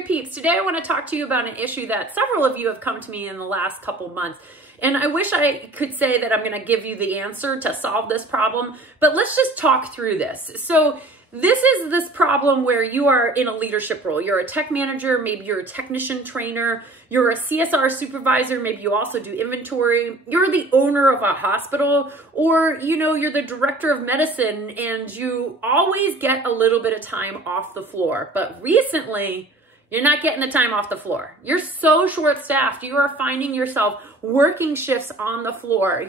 Veterinary peeps. Today I want to talk to you about an issue that several of you have come to me in the last couple months. And I wish I could say that I'm going to give you the answer to solve this problem, but let's just talk through this. So this is this problem where you are in a leadership role. You're a tech manager, maybe you're a technician trainer, you're a CSR supervisor, maybe you also do inventory, you're the owner of a hospital, or you're the director of medicine and you always get a little bit of time off the floor. But recently, you're not getting the time off the floor. You're so short-staffed. You are finding yourself working shifts on the floor.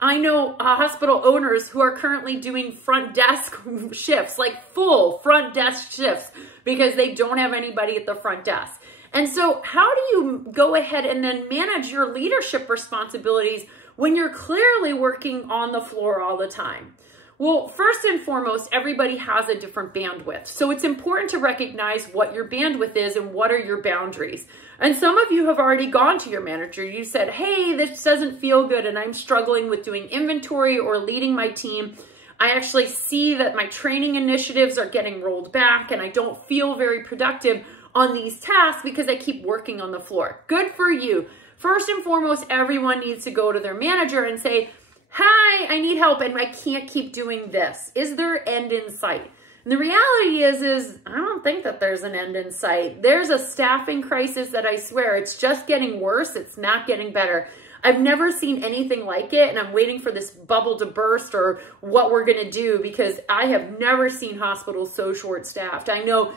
I know hospital owners who are currently doing front desk shifts, like full front desk shifts, because they don't have anybody at the front desk. And so how do you go ahead and then manage your leadership responsibilities when you're clearly working on the floor all the time? Well, first and foremost, everybody has a different bandwidth. So it's important to recognize what your bandwidth is and what are your boundaries. And some of you have already gone to your manager. You said, hey, this doesn't feel good and I'm struggling with doing inventory or leading my team. I actually see that my training initiatives are getting rolled back and I don't feel very productive on these tasks because I keep working on the floor. Good for you. First and foremost, everyone needs to go to their manager and say, hi, I need help and I can't keep doing this. Is there end in sight? And the reality is I don't think that there's an end in sight. There's a staffing crisis that I swear it's just getting worse. It's not getting better. I've never seen anything like it and I'm waiting for this bubble to burst or what we're gonna do because I have never seen hospitals so short-staffed. I know,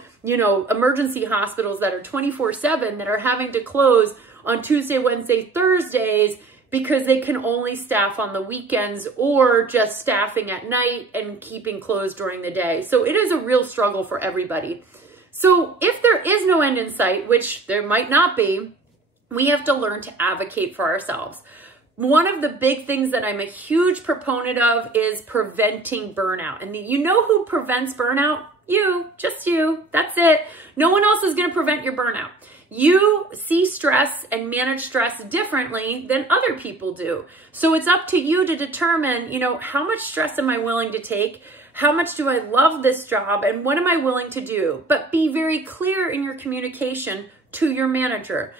emergency hospitals that are 24/7 that are having to close on Tuesday, Wednesday, Thursdays because they can only staff on the weekends or just staffing at night and keeping closed during the day. So it is a real struggle for everybody. So if there is no end in sight, which there might not be, we have to learn to advocate for ourselves. One of the big things that I'm a huge proponent of is preventing burnout. And you know who prevents burnout? You, just you, that's it. No one else is gonna prevent your burnout. You see stress and manage stress differently than other people do. So it's up to you to determine, how much stress am I willing to take? How much do I love this job? And what am I willing to do? But be very clear in your communication to your manager.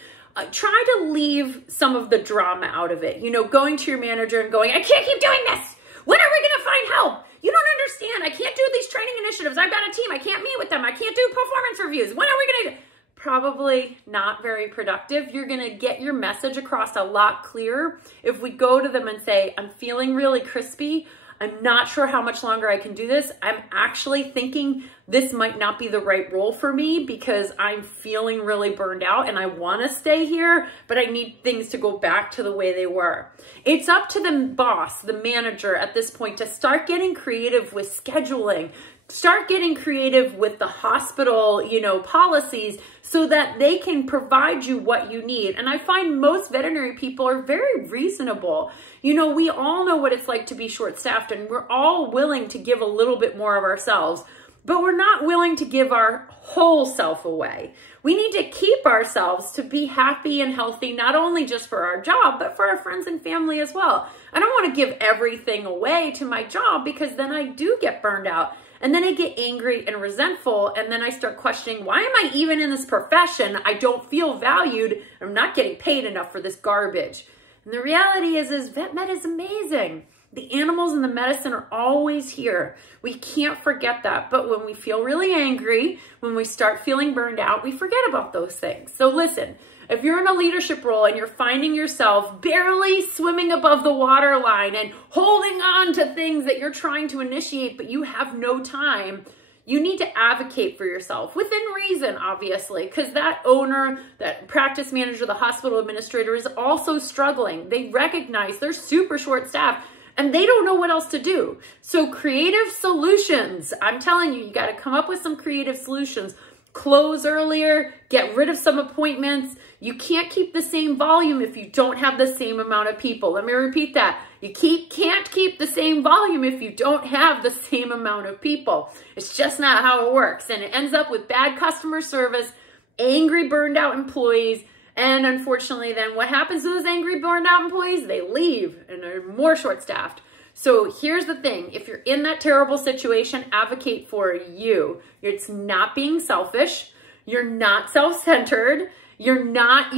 Try to leave some of the drama out of it. Going to your manager and going, I can't keep doing this. When are we gonna find help? You don't understand. I can't do these training initiatives. I've got a team. I can't meet with them. I can't do performance reviews. When are we gonna do? Probably not very productive. You're gonna get your message across a lot clearer if we go to them and say, I'm feeling really crispy. I'm not sure how much longer I can do this. I'm actually thinking this might not be the right role for me because I'm feeling really burned out and I wanna stay here, but I need things to go back to the way they were. It's up to the boss, the manager at this point to start getting creative with scheduling, start getting creative with the hospital, policies so that they can provide you what you need. And I find most veterinary people are very reasonable. We all know what it's like to be short-staffed and we're all willing to give a little bit more of ourselves, but we're not willing to give our whole self away. We need to keep ourselves to be happy and healthy, not only just for our job, but for our friends and family as well. I don't want to give everything away to my job because then I do get burned out. And then I get angry and resentful, and then I start questioning, why am I even in this profession? I don't feel valued. I'm not getting paid enough for this garbage. And the reality is vet med is amazing. The animals and the medicine are always here. We can't forget that. But when we feel really angry, when we start feeling burned out, we forget about those things. So listen, if you're in a leadership role and you're finding yourself barely swimming above the waterline and holding on to things that you're trying to initiate, but you have no time, you need to advocate for yourself within reason, obviously, because that owner, that practice manager, the hospital administrator is also struggling. They recognize they're super short-staffed and they don't know what else to do. So creative solutions, I'm telling you, you got to come up with some creative solutions. Close earlier, get rid of some appointments. You can't keep the same volume if you don't have the same amount of people. Let me repeat that. You can't keep the same volume if you don't have the same amount of people. It's just not how it works. And it ends up with bad customer service, angry, burned out employees. And unfortunately, then what happens to those angry, burned out employees? They leave and are more short-staffed. So here's the thing. If you're in that terrible situation, advocate for you. It's not being selfish. You're not self-centered. You're not,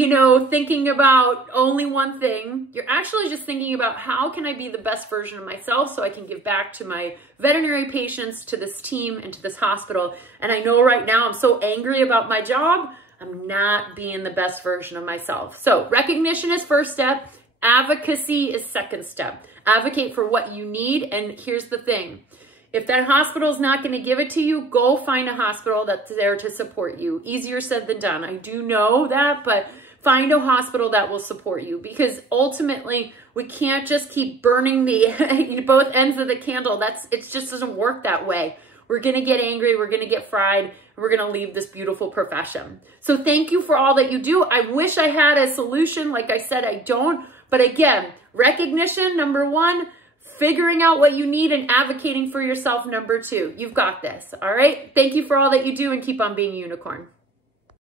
thinking about only one thing. You're actually just thinking about how can I be the best version of myself so I can give back to my veterinary patients, to this team, and to this hospital. And I know right now I'm so angry about my job, I'm not being the best version of myself. So recognition is first step. Advocacy is second step. Advocate for what you need. And here's the thing. If that hospital is not going to give it to you, go find a hospital that's there to support you. Easier said than done. I do know that, but find a hospital that will support you, because ultimately we can't just keep burning the both ends of the candle. It just doesn't work that way. We're going to get angry. We're going to get fried. And we're going to leave this beautiful profession. So thank you for all that you do. I wish I had a solution. Like I said, I don't. But again, recognition, number one. Figuring out what you need and advocating for yourself, number two. You've got this, all right? Thank you for all that you do, and keep on being a unicorn.